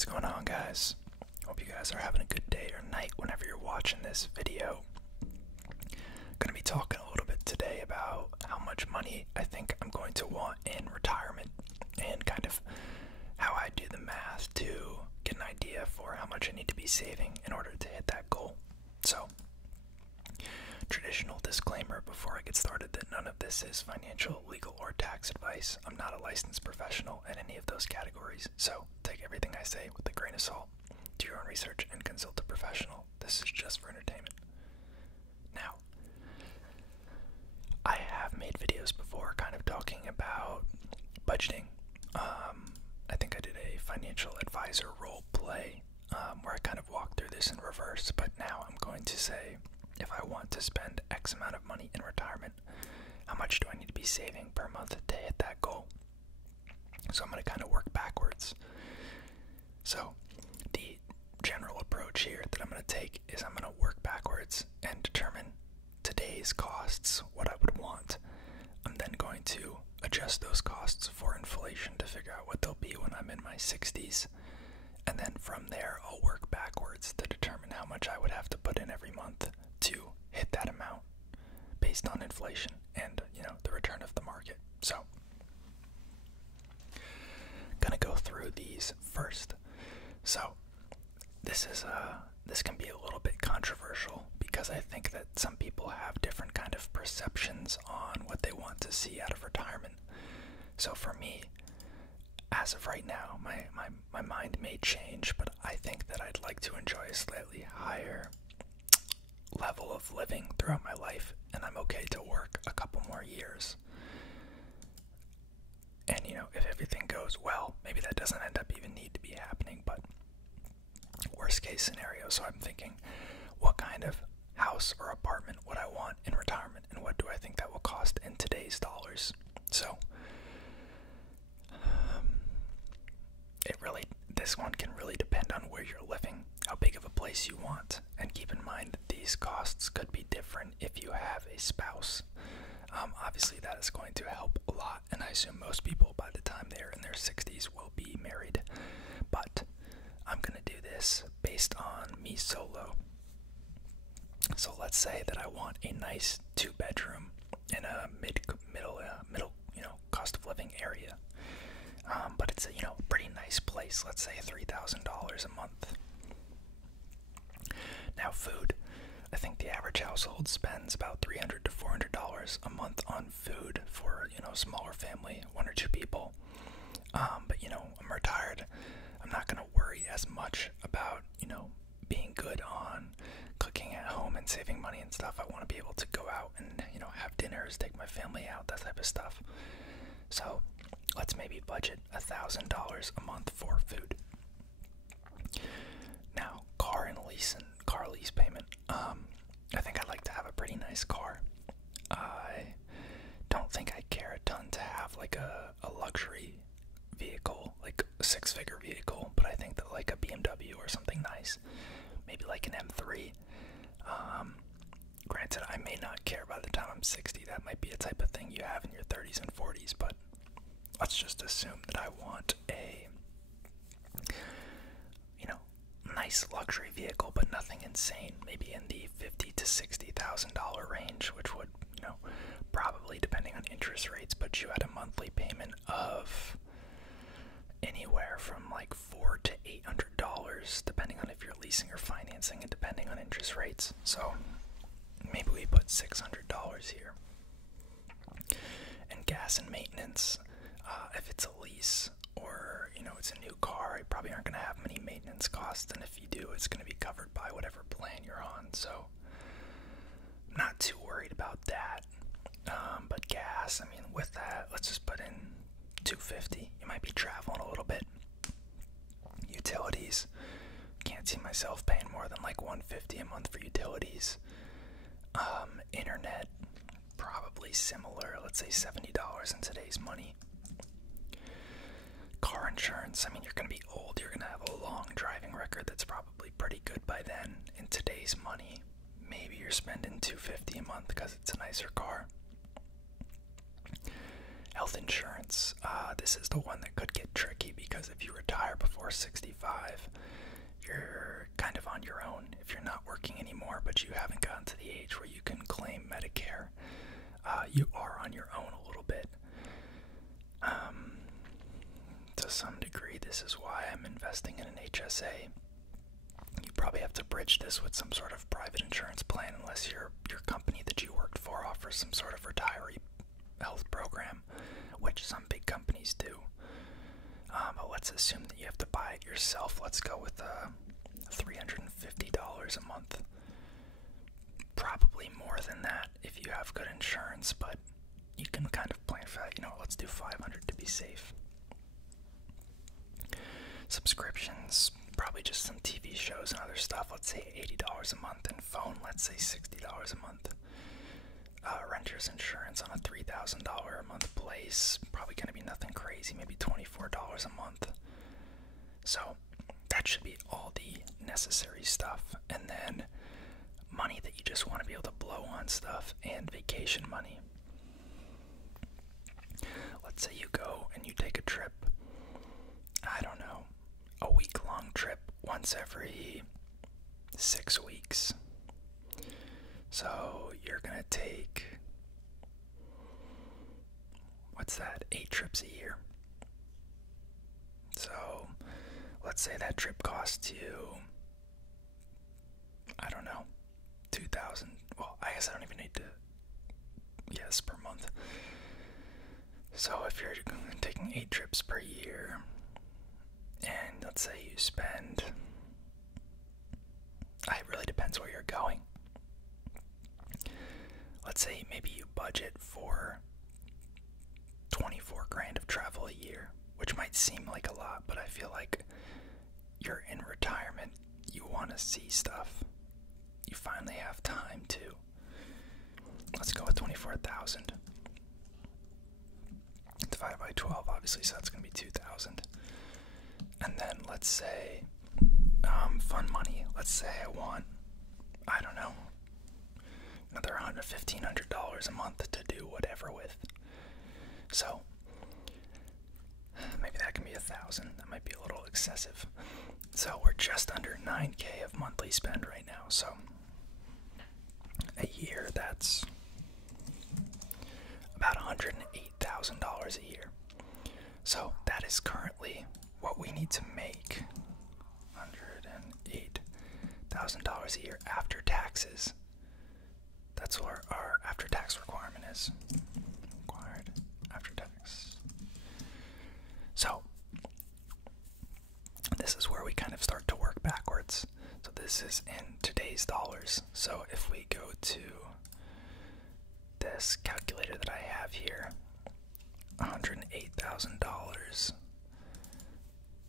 What's going on, guys? Hope you guys are having a good day or night whenever you're watching this video. Gonna be talking a little bit today about how much money I think I'm going to want in retirement and kind of how I do the math to get an idea for how much I need to be saving in order to hit that goal. So, traditional disclaimer before I get started that none of this is financial, legal, or tax advice. I'm not a licensed professional in any of those categories, so take everything I say with a grain of salt. Do your own research and consult a professional. This is just for entertainment. Now, I have made videos before kind of talking about budgeting. I think I did a financial advisor role play where I kind of walked through this in reverse, but now I'm going to say if I want to spend X amount of money in retirement, how much do I need to be saving per month to hit that goal? So I'm going to kind of work backwards. So the general approach here that I'm going to take is I'm going to work backwards and determine today's costs, what I would want. I'm then going to adjust those costs for inflation to figure out what they'll be when I'm in my 60s. And then from there, I'll work backwards to determine how much I would have to put in every month to hit that amount based on inflation and, the return of the market. So, gonna go through these first. So, this can be a little bit controversial because I think that some people have different kind of perceptions on what they want to see out of retirement. So for me, as of right now, my mind may change, but I think that I'd like to enjoy a slightly higher level of living throughout my life, and I'm okay to work a couple more years. And if everything goes well, maybe that doesn't end up even need to be happening, but worst case scenario. So I'm thinking, what kind of house or apartment would I want in retirement, and what do I think that will cost in today's dollars? So this one can really depend on where you're living, how big of a place you want, and keep in mind that these costs could be different if you have a spouse. Obviously that is going to help a lot, and I assume most people by the time they're in their 60s will be married, but I'm gonna do this based on me solo. So let's say that I want a nice 2-bedroom in a middle cost of living area. But it's a pretty nice place. Let's say $3,000 a month. Now food, I think the average household spends about $300 to $400 a month on food for a smaller family, 1 or 2 people. But I'm retired. I'm not gonna worry as much about being good on cooking at home and saving money and stuff. I want to be able to go out and have dinners, take my family out, that type of stuff. So let's maybe budget $1,000 a month for food. Now, car lease payment. I think I'd like to have a pretty nice car. I don't think I care a ton to have like a luxury vehicle, like a 6-figure vehicle, but I think that like a BMW or something nice, maybe like an M3. Granted, I may not care by the time I'm 60. That might be a type of thing you have in your 30s and 40s, but let's just assume that I want a nice luxury vehicle, but nothing insane. Maybe in the $50,000 to $60,000 range, which would probably, depending on interest rates, put you at a monthly payment of anywhere from like $400 to $800, depending on if you're leasing or financing, and depending on interest rates. So maybe we put $600 here. And gas and maintenance, if it's a lease or it's a new car, you probably aren't going to have many maintenance costs, and if you do, it's going to be covered by whatever plan you're on. So I'm not too worried about that. But gas, with that, let's just put in $250. You might be traveling a little bit. Utilities, can't see myself paying more than like $150 a month for utilities. Internet, probably similar, let's say $70 in today's money. Car insurance, you're going to be old, you're going to have a long driving record that's probably pretty good by then. In today's money, maybe you're spending $250 a month because it's a nicer car. Health insurance, this is the one that could get tricky because if you retire before 65, but you haven't gotten to the age where you can claim Medicare, you are on your own a little bit. To some degree, this is why I'm investing in an HSA. You probably have to bridge this with some sort of private insurance plan unless your company that you worked for offers some sort of retiree health program, which some big companies do. But let's assume that you have to buy it yourself. Let's go with $350 a month. Probably more than that if you have good insurance, but you can kind of plan for that. You know, let's do $500 to be safe. Subscriptions, probably just some TV shows and other stuff. Let's say $80 a month, and phone, let's say $60 a month. Renter's insurance on a $3,000 a month place, probably going to be nothing crazy, maybe $24 a month. So that should be all the necessary stuff. And then money that you just want to be able to blow on stuff, and vacation money. Let's say you go and you take a trip, I don't know, a week-long trip once every 6 weeks. So you're gonna take, what's that, 8 trips a year. So let's say that trip costs you, I don't know, 2,000. Well, I guess I don't even need to guess per month. So if you're taking 8 trips per year, and let's say you spend, it really depends where you're going. Let's say maybe you budget for 24 grand of travel a year, which might seem like a lot, but I feel like you're in retirement, you want to see stuff. You finally have time to. Let's go with 24,000. Divided by 12, obviously, so that's going to be 2,000. And then let's say, fun money. Let's say I want, I don't know, another $1,500 a month to do whatever with. So maybe that can be 1,000. That might be a little excessive. So we're just under 9K of monthly spend right now. So a year, that's about $108,000 a year. So that is currently what we need to make. $108,000 a year after taxes. That's what our after-tax requirement is. Required after tax. So this is where we kind of start to work backwards. So this is in today's dollars. So if we go to this calculator that I have here, $108,000.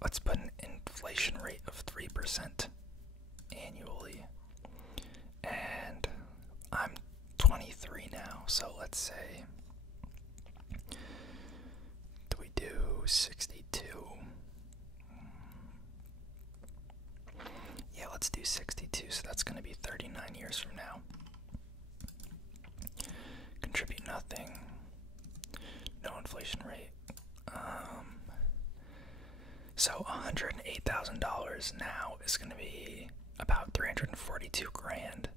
Let's put an inflation rate of 3% annually. And I'm 23 now, so let's say, do we do 62? Yeah, let's do 62, so that's going to be 39 years from now. Contribute nothing. No inflation rate. So $108,000 now is going to be about 342 grand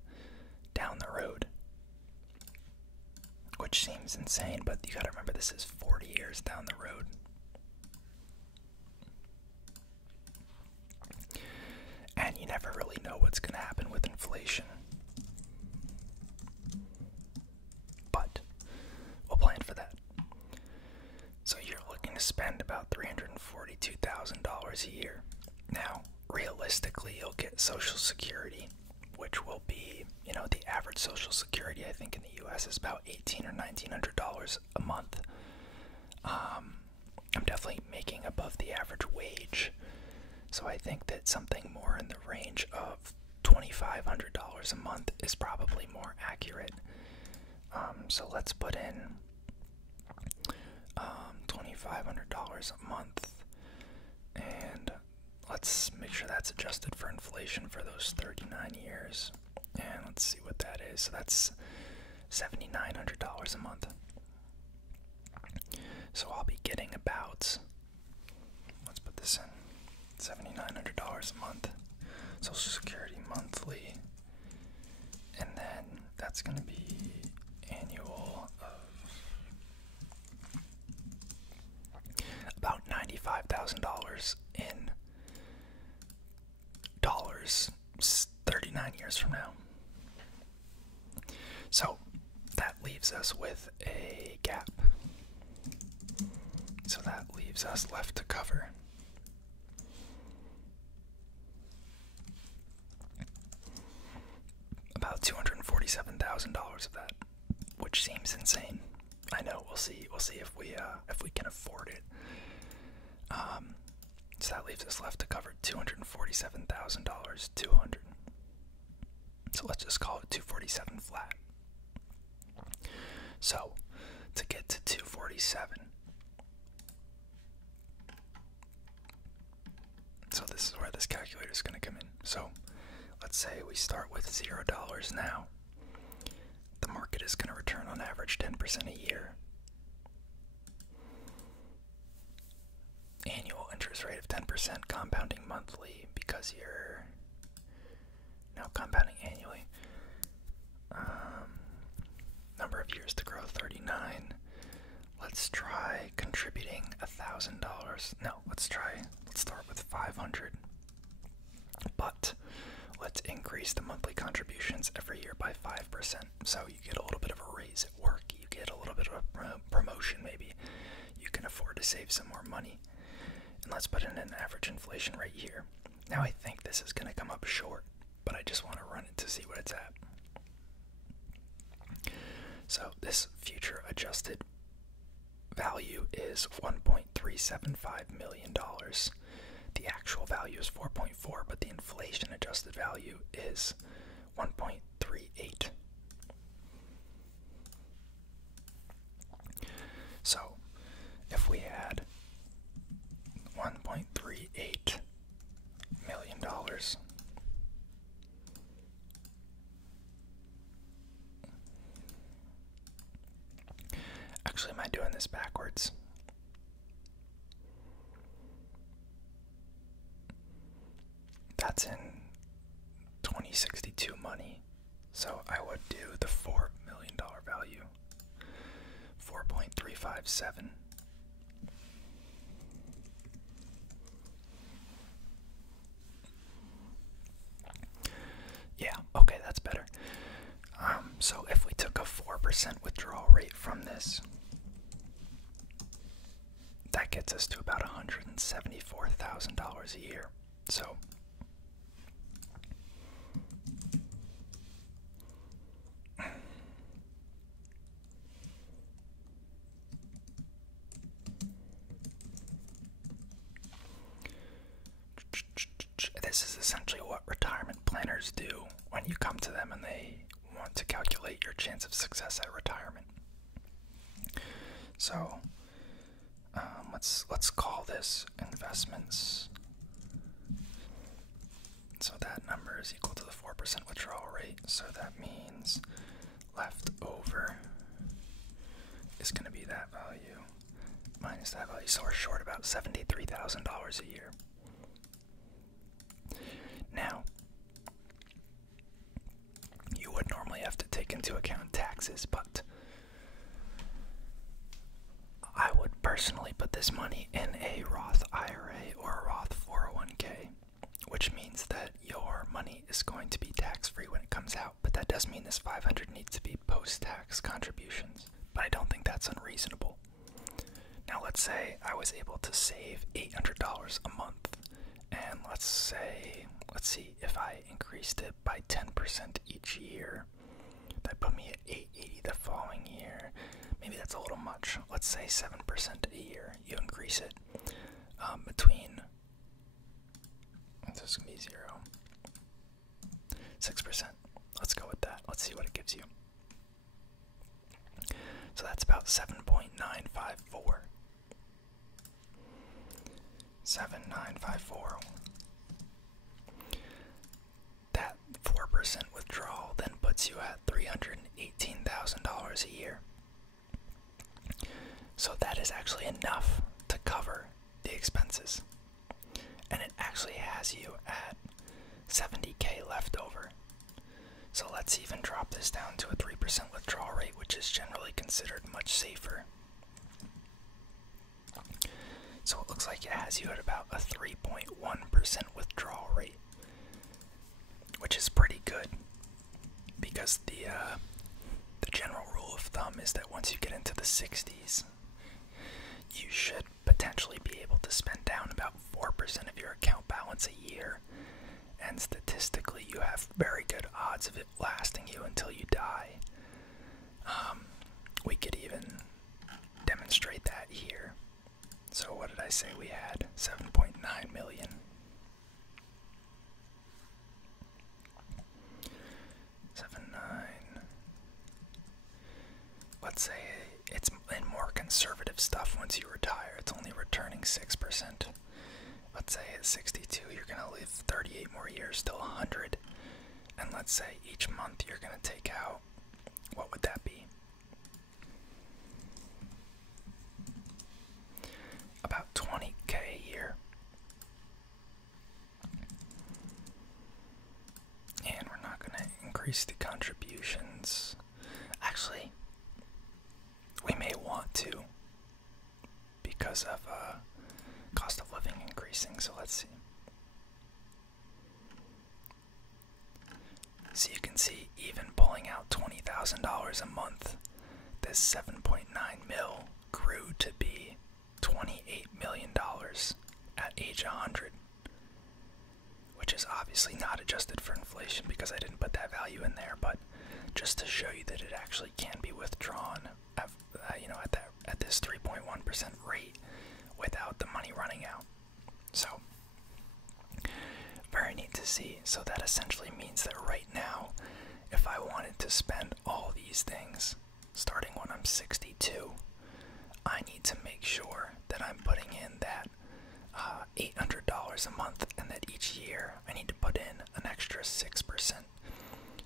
down the road, which seems insane, but you gotta remember this is 40 years down the road. And you never really know what's going to happen with inflation. But we'll plan for that. So you're looking to spend about $342,000 a year. Now, realistically, you'll get Social Security, which will be, you know, the average Social Security I think in the U.S. is about $1,800 or $1,900 a month. I'm definitely making above the average wage, so I think that something more in the range of $2,500 a month is probably more accurate. So let's put in $2,500 a month, and let's make sure that's adjusted for inflation for those 39 years. And let's see what that is. So that's $7,900 a month. So I'll be getting about, let's put this in, $7,900 a month. Social Security monthly And then that's going to be annual of about $95,000 in dollars 39 years from now. So that leaves us with a gap. So that leaves us left to cover about $247,000 of that, which seems insane. I know. We'll see if we can afford it. So that leaves us left to cover $247,000. 200. So let's just call it 247 flat. So to get to 247. So this is where this calculator is going to come in. So let's say we start with $0 now. The market is going to return on average 10% a year. Annual interest rate of 10%, compounding monthly because you're now compounding annually. Number of years to grow 39. Let's try contributing $1,000. No, let's start with 500. But let's increase the monthly contributions every year by 5%. So you get a little bit of a raise at work. You get a little bit of a promotion maybe. You can afford to save some more money. And let's put in an average inflation rate here. Now I think this is going to come up short, but I just want to run it to see what it's at. So this future adjusted value is $1.375 million. The actual value is 4.4, but the inflation adjusted value is 1.38. So if we add $1.38 million actually, am I doing this backwards? That's in 2062 money. So I would do the $4 million value. 4.357. Yeah, okay, that's better. So if we took a 4% withdrawal rate from this, that gets us to about $174,000 a year. So this is essentially what retirement planners do when you come to them and they want to calculate your chance of success at retirement. So let's call this investments. So that number is equal to the 4% withdrawal rate. So that means left over is going to be that value minus that value. So we're short about $73,000 a year. Now, you would normally have to take into account taxes, but I would personally put this money in a Roth IRA or a Roth 401k, which means that your money is going to be tax-free when it comes out, but that does mean this $500 needs to be post-tax contributions, but I don't think that's unreasonable. Now let's say I was able to save $800 a month, and let's see, if I increased it by 10% each year, that put me at $880 the following year. Maybe that's a little much. Let's say 7% a year. You increase it between, this is going to be 0, 6%. Let's go with that. Let's see what it gives you. So that's about 7.954. 7.954. That 4% withdrawal then puts you at $318,000 a year. So that is actually enough to cover the expenses. And it actually has you at $70K left over. So let's even drop this down to a 3% withdrawal rate, which is generally considered much safer. So it looks like it has you at about a 3.1% withdrawal rate, which is pretty good, because the general rule of thumb is that once you get into the 60s, you should potentially be able to spend down about 4% of your account balance a year, and statistically you have very good odds of it lasting you until you die. We could even demonstrate that here. So what did I say we had? 7.9 million. 7.9. Let's say it's in more conservative stuff. Once you retire, it's only returning 6%. Let's say at 62, you're gonna live 38 more years, still 100. And let's say each month you're gonna take out, what would that be? About 20K a year. And we're not gonna increase the contributions. Actually, we may want to, because of cost of living increasing. So let's see. So you can see, even pulling out $20,000 a month, this 7.9 mil grew to be $28 million at age 100, which is obviously not adjusted for inflation because I didn't put that value in there, but just to show you that it actually can be withdrawn at, at this 3.1% rate without the money running out. So very neat to see. So that essentially means that right now, if I wanted to spend all these things starting when I'm 62, I need to make sure that I'm putting in that $800 a month, and that each year I need to put in an extra 6%.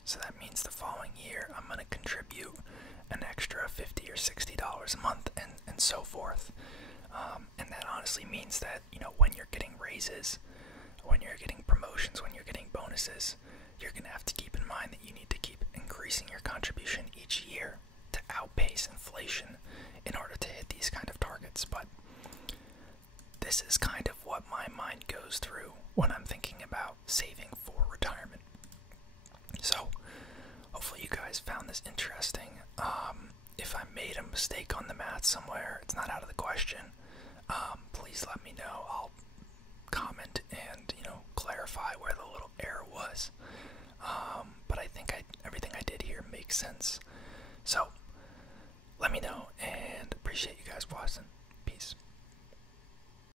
So that means the following year I'm going to contribute an extra $50 or $60 a month, and so forth. And that honestly means that, when you're getting raises, when you're getting promotions, when you're getting bonuses, you're going to have to keep in mind that you need to keep increasing your contribution each year to outpace inflation in order to hit these kind of targets. But this is kind of what my mind goes through when I'm thinking about saving for retirement. So hopefully you guys found this interesting. If I made a mistake on the math somewhere, it's not out of the question. Please let me know. I'll comment and clarify where the little error was. But I think everything I did here makes sense. So let me know, and appreciate you guys watching.